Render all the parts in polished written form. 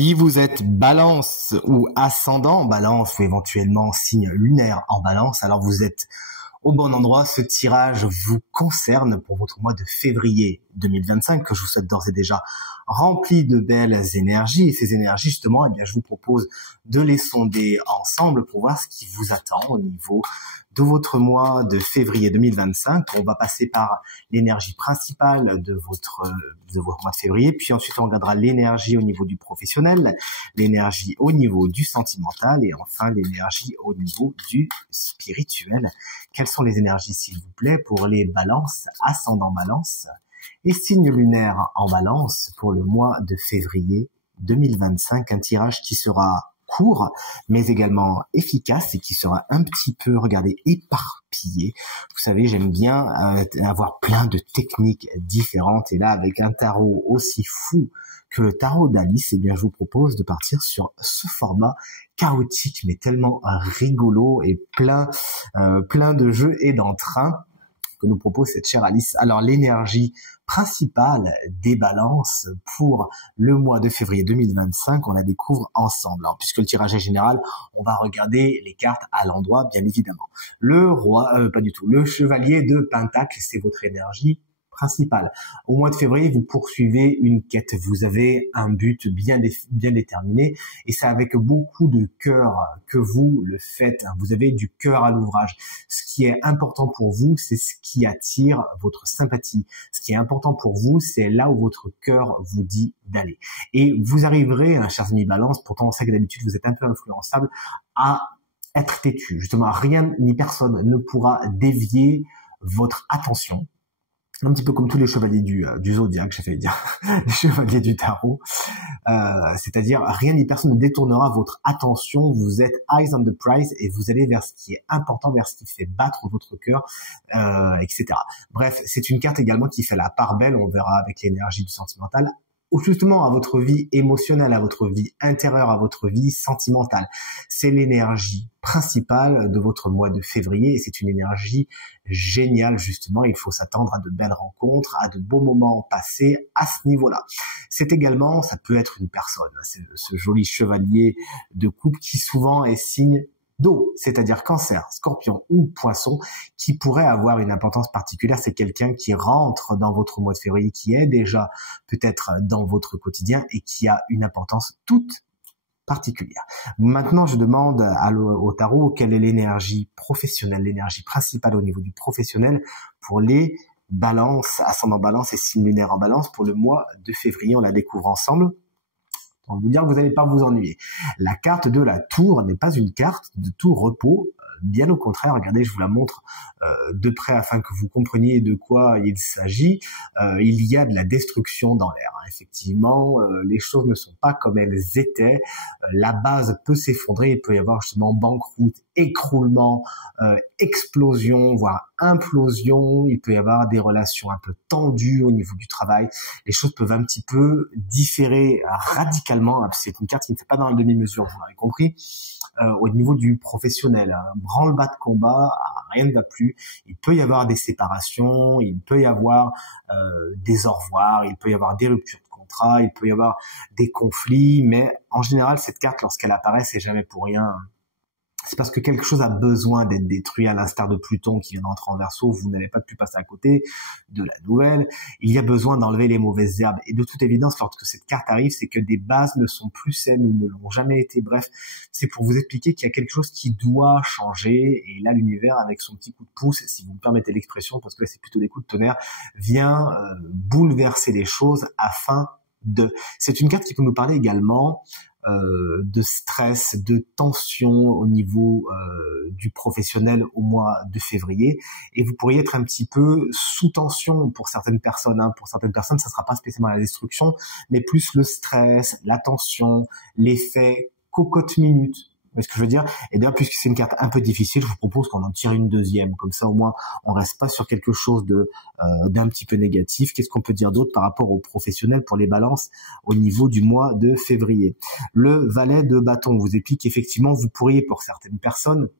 Si vous êtes balance ou ascendant en balance ou éventuellement signe lunaire en balance, alors vous êtes au bon endroit. Ce tirage vous concerne pour votre mois de février 2025 que je vous souhaite d'ores et déjà rempli de belles énergies. Et ces énergies, justement, eh bien, je vous propose de les sonder ensemble pour voir ce qui vous attend au niveau de votre mois de février 2025. On va passer par l'énergie principale de votre mois de février, puis ensuite on regardera l'énergie au niveau du professionnel, l'énergie au niveau du sentimental et enfin l'énergie au niveau du spirituel. Quelles sont les énergies, s'il vous plaît, pour les balances, ascendant balance et signe lunaire en balance pour le mois de février 2025? Un tirage qui sera court, mais également efficace et qui sera un petit peu, regardez, éparpillé. Vous savez, j'aime bien avoir plein de techniques différentes. Et là, avec un tarot aussi fou que le tarot d'Alice, eh bien, je vous propose de partir sur ce format chaotique, mais tellement rigolo et plein de jeux et d'entrain que nous propose cette chère Alice. Alors, l'énergie principale des balances pour le mois de février 2025, on la découvre ensemble. Alors, puisque le tirage est général, on va regarder les cartes à l'endroit, bien évidemment. Le roi, pas du tout. Le chevalier de Pentacle, c'est votre énergie principale. Au mois de février, vous poursuivez une quête. Vous avez un but bien déterminé et c'est avec beaucoup de cœur que vous le faites. Vous avez du cœur à l'ouvrage. Ce qui est important pour vous, c'est ce qui attire votre sympathie. Ce qui est important pour vous, c'est là où votre cœur vous dit d'aller. Et vous arriverez, chers amis balance, pourtant on sait que d'habitude vous êtes un peu influençable, à être têtu. Justement, rien ni personne ne pourra dévier votre attention. Un petit peu comme tous les chevaliers du zodiaque, j'ai failli dire, les chevaliers du tarot, c'est-à-dire rien ni personne ne détournera votre attention, vous êtes eyes on the prize et vous allez vers ce qui est important, vers ce qui fait battre votre cœur, etc. Bref, c'est une carte également qui fait la part belle, on verra avec l'énergie du sentimental, ou justement à votre vie émotionnelle, à votre vie intérieure, à votre vie sentimentale. C'est l'énergie principale de votre mois de février et c'est une énergie géniale justement. Il faut s'attendre à de belles rencontres, à de beaux moments passés à ce niveau-là. C'est également, ça peut être une personne, c'est ce joli chevalier de coupe qui souvent est signe d'eau, c'est-à-dire Cancer, Scorpion ou Poisson, qui pourrait avoir une importance particulière. C'est quelqu'un qui rentre dans votre mois de février, qui est déjà peut-être dans votre quotidien et qui a une importance toute particulière. Maintenant, je demande au tarot quelle est l'énergie professionnelle, l'énergie principale au niveau du professionnel pour les balances, ascendant balance et signe lunaire en balance pour le mois de février. On la découvre ensemble. On va vous dire que vous n'allez pas vous ennuyer. La carte de la tour n'est pas une carte de tout repos. Bien au contraire, regardez, je vous la montre de près afin que vous compreniez de quoi il s'agit. Il y a de la destruction dans l'air. Effectivement, les choses ne sont pas comme elles étaient. La base peut s'effondrer, il peut y avoir justement banqueroute, écroulement, explosion, voire implosion. Il peut y avoir des relations un peu tendues au niveau du travail. Les choses peuvent un petit peu différer radicalement. C'est une carte qui ne fait pas dans la demi-mesure, vous l'avez compris. Au niveau du professionnel, branle-bas de combat, rien ne va plus. Il peut y avoir des séparations, il peut y avoir des au revoir, il peut y avoir des ruptures de contrat, il peut y avoir des conflits, mais en général, cette carte, lorsqu'elle apparaît, c'est jamais pour rien. C'est parce que quelque chose a besoin d'être détruit, à l'instar de Pluton qui vient d'entrer en Verseau. Vous n'avez pas pu passer à côté de la nouvelle. Il y a besoin d'enlever les mauvaises herbes. Et de toute évidence, lorsque cette carte arrive, c'est que des bases ne sont plus saines ou ne l'ont jamais été. Bref, c'est pour vous expliquer qu'il y a quelque chose qui doit changer. Et là, l'univers, avec son petit coup de pouce, si vous me permettez l'expression, parce que là, c'est plutôt des coups de tonnerre, vient bouleverser les choses afin de... C'est une carte qui peut nous parler également de stress, de tension au niveau du professionnel au mois de février, et vous pourriez être un petit peu sous tension pour certaines personnes. Pour certaines personnes, ça sera pas spécialement la destruction, mais plus le stress, la tension, l'effet cocotte-minute. Vous voyez ce que je veux dire? Et bien, puisque c'est une carte un peu difficile, je vous propose qu'on en tire une deuxième. Comme ça, au moins, on reste pas sur quelque chose d'un petit peu négatif. Qu'est-ce qu'on peut dire d'autre par rapport aux professionnels pour les balances au niveau du mois de février? Le valet de bâton vous explique qu'effectivement, vous pourriez, pour certaines personnes,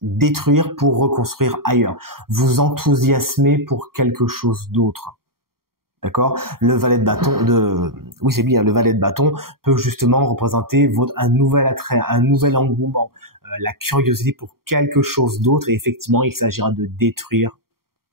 détruire pour reconstruire ailleurs. Vous enthousiasmer pour quelque chose d'autre. D'accord? Le valet de bâton oui, c'est bien, le valet de bâton peut justement représenter un nouvel attrait, un nouvel engouement, la curiosité pour quelque chose d'autre, et effectivement, il s'agira de détruire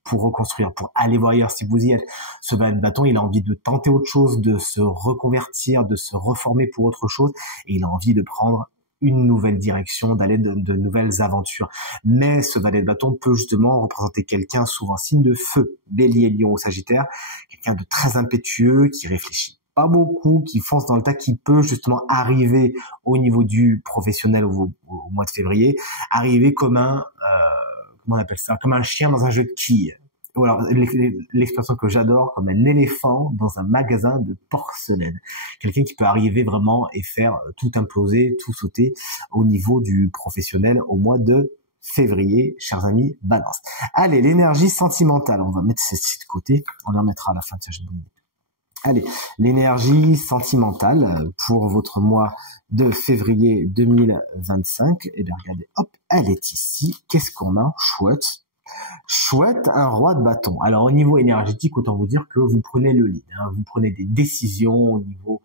pour reconstruire, pour aller voir ailleurs si vous y êtes. Ce valet de bâton, il a envie de tenter autre chose, de se reconvertir, de se reformer pour autre chose, et il a envie de prendre une nouvelle direction, d'aller de nouvelles aventures. Mais ce valet de bâton peut justement représenter quelqu'un, souvent signe de feu, bélier, lion ou sagittaire, quelqu'un de très impétueux, qui réfléchit pas beaucoup, qui fonce dans le tas, qui peut justement arriver au niveau du professionnel au mois de février, arriver comme comment on appelle ça, comme un chien dans un jeu de quilles. Voilà, l'expression que j'adore, comme un éléphant dans un magasin de porcelaine. Quelqu'un qui peut arriver vraiment et faire tout imploser, tout sauter au niveau du professionnel au mois de février, chers amis Balance. Allez, l'énergie sentimentale, on va mettre ceci de côté, on la remettra à la fin. Tiens, j'ai oublié. Allez, l'énergie sentimentale pour votre mois de février 2025. Et bien regardez, hop, elle est ici. Qu'est-ce qu'on a? Chouette, un roi de bâton. Alors au niveau énergétique, autant vous dire que vous prenez le lead, hein, vous prenez des décisions au niveau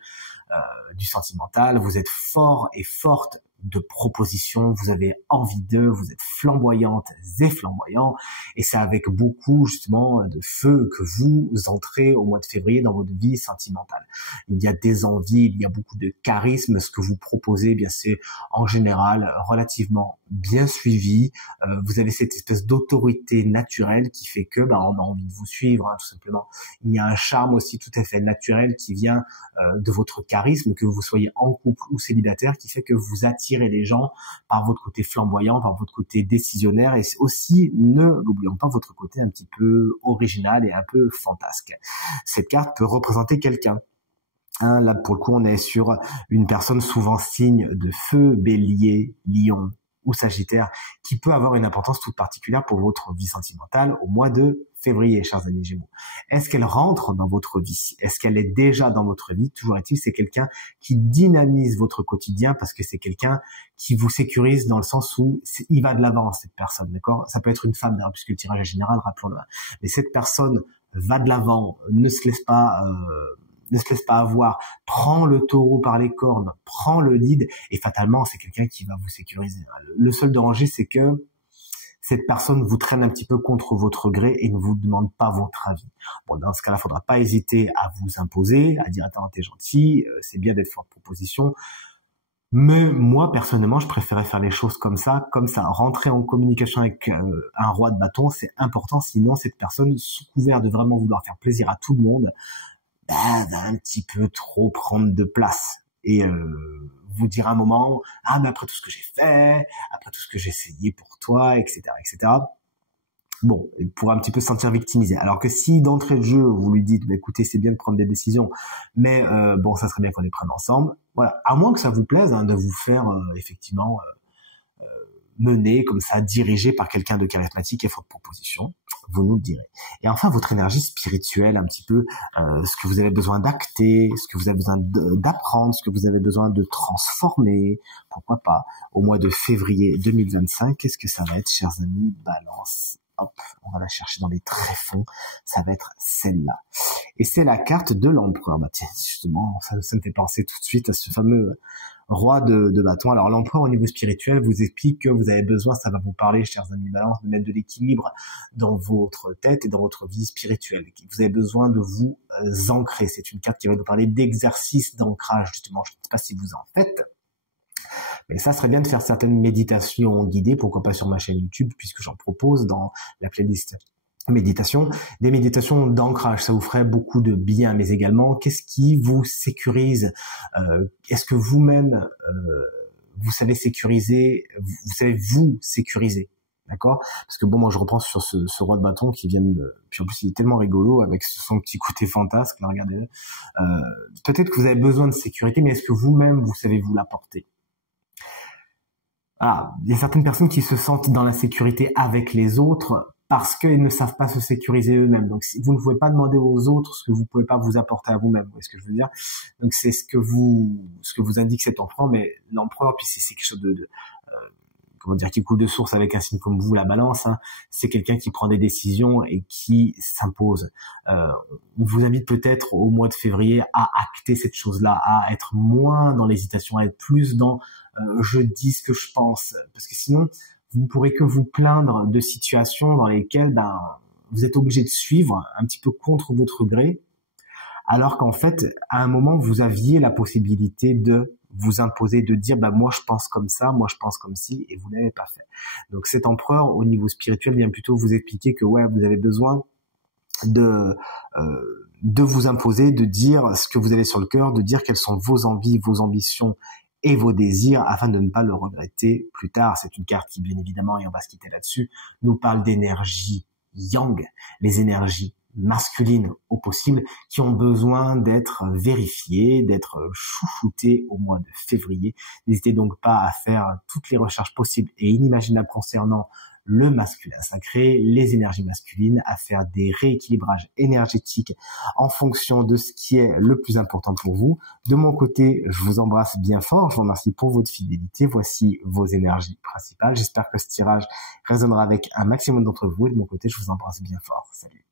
du sentimental, vous êtes fort et forte de propositions, vous avez envie d'eux, vous êtes flamboyantes et flamboyants, et c'est avec beaucoup justement de feu que vous entrez au mois de février dans votre vie sentimentale. Il y a des envies, il y a beaucoup de charisme, ce que vous proposez, eh bien c'est en général relativement bien suivi, vous avez cette espèce d'autorité naturelle qui fait que on a envie de vous suivre, hein, tout simplement. Il y a un charme aussi tout à fait naturel qui vient de votre charisme, que vous soyez en couple ou célibataire, qui fait que vous attirez les gens par votre côté flamboyant, par votre côté décisionnaire, et aussi, ne l'oublions pas, votre côté un petit peu original et un peu fantasque. Cette carte peut représenter quelqu'un. Hein, là, pour le coup, on est sur une personne souvent signe de feu, bélier, lion ou sagittaire, qui peut avoir une importance toute particulière pour votre vie sentimentale au mois de février, chers amis Gémeaux. Est-ce qu'elle rentre dans votre vie? Est-ce qu'elle est déjà dans votre vie? Toujours est-il, c'est quelqu'un qui dynamise votre quotidien, parce que c'est quelqu'un qui vous sécurise dans le sens où il va de l'avant, cette personne, d'accord? Ça peut être une femme, d'ailleurs, puisque le tirage est général, rappelons-le. Mais cette personne va de l'avant, ne se laisse pas avoir, prend le taureau par les cornes, prend le lead, et fatalement, c'est quelqu'un qui va vous sécuriser. Le seul danger, c'est que cette personne vous traîne un petit peu contre votre gré et ne vous demande pas votre avis. Bon, dans ce cas-là, il faudra pas hésiter à vous imposer, à dire « Attends, t'es gentil, c'est bien d'être forte proposition ». Mais moi, personnellement, je préférais faire les choses comme ça. Rentrer en communication avec un roi de bâton, c'est important, sinon cette personne, sous couvert de vraiment vouloir faire plaisir à tout le monde, va un petit peu trop prendre de place. Et vous dire à un moment, mais après tout ce que j'ai fait, après tout ce que j'ai essayé pour toi, etc., etc. Bon, pour un petit peu se sentir victimisé. Alors que si d'entrée de jeu, vous lui dites, écoutez, c'est bien de prendre des décisions, mais ça serait bien qu'on les prenne ensemble. Voilà, à moins que ça vous plaise, hein, de vous faire effectivement mener comme ça, dirigé par quelqu'un de charismatique et forte proposition, vous nous le direz. Et enfin, votre énergie spirituelle, un petit peu, ce que vous avez besoin d'acter, ce que vous avez besoin d'apprendre, ce que vous avez besoin de transformer, pourquoi pas, au mois de février 2025, qu'est-ce que ça va être, chers amis Balance? Hop, on va la chercher dans les tréfonds, ça va être celle-là. Et c'est la carte de l'empereur. Tiens, justement, ça me fait penser tout de suite à ce fameux roi de bâton. Alors l'empereur au niveau spirituel vous explique que vous avez besoin, ça va vous parler, chers amis Balance, de mettre de l'équilibre dans votre tête et dans votre vie spirituelle. Vous avez besoin de vous ancrer. C'est une carte qui va vous parler d'exercice d'ancrage, justement. Je ne sais pas si vous en faites, mais ça serait bien de faire certaines méditations guidées, pourquoi pas sur ma chaîne YouTube, puisque j'en propose dans la playlist méditation, des méditations d'ancrage, ça vous ferait beaucoup de bien, mais également, qu'est-ce qui vous sécurise? Est-ce que vous-même, vous savez sécuriser, vous savez vous sécuriser? D'accord? Parce que bon, moi je reprends sur ce roi de bâton qui vient de... Puis en plus il est tellement rigolo avec son petit côté fantasque, là, regardez. Peut-être que vous avez besoin de sécurité, mais est-ce que vous-même vous savez vous l'apporter? Voilà. Il y a certaines personnes qui se sentent dans la sécurité avec les autres parce qu'ils ne savent pas se sécuriser eux-mêmes. Donc, vous ne pouvez pas demander aux autres ce que vous ne pouvez pas vous apporter à vous-même. Vous voyez ce que je veux dire? Donc, c'est ce que vous indique cet empereur, mais l'empereur, puis c'est quelque chose comment dire, qui coule de source avec un signe comme vous, la Balance, hein, c'est quelqu'un qui prend des décisions et qui s'impose. On vous invite peut-être au mois de février à acter cette chose-là, à être moins dans l'hésitation, à être plus dans je dis ce que je pense, parce que sinon vous ne pourrez que vous plaindre de situations dans lesquelles vous êtes obligé de suivre un petit peu contre votre gré, alors qu'en fait, à un moment, vous aviez la possibilité de vous imposer, de dire moi je pense comme ça, moi je pense comme ci, et vous n'avez pas fait. Donc cet empereur, au niveau spirituel, vient plutôt vous expliquer que vous avez besoin de vous imposer, de dire ce que vous avez sur le cœur, de dire quelles sont vos envies, vos ambitions et vos désirs, afin de ne pas le regretter plus tard. C'est une carte qui, bien évidemment, et on va se quitter là-dessus, nous parle d'énergie yang, les énergies masculines au possible, qui ont besoin d'être vérifiées, d'être chouchoutées au mois de février. N'hésitez donc pas à faire toutes les recherches possibles et inimaginables concernant le masculin sacré, les énergies masculines, à faire des rééquilibrages énergétiques en fonction de ce qui est le plus important pour vous. De mon côté, je vous embrasse bien fort, je vous remercie pour votre fidélité. Voici vos énergies principales. J'espère que ce tirage résonnera avec un maximum d'entre vous, et de mon côté, je vous embrasse bien fort. Salut.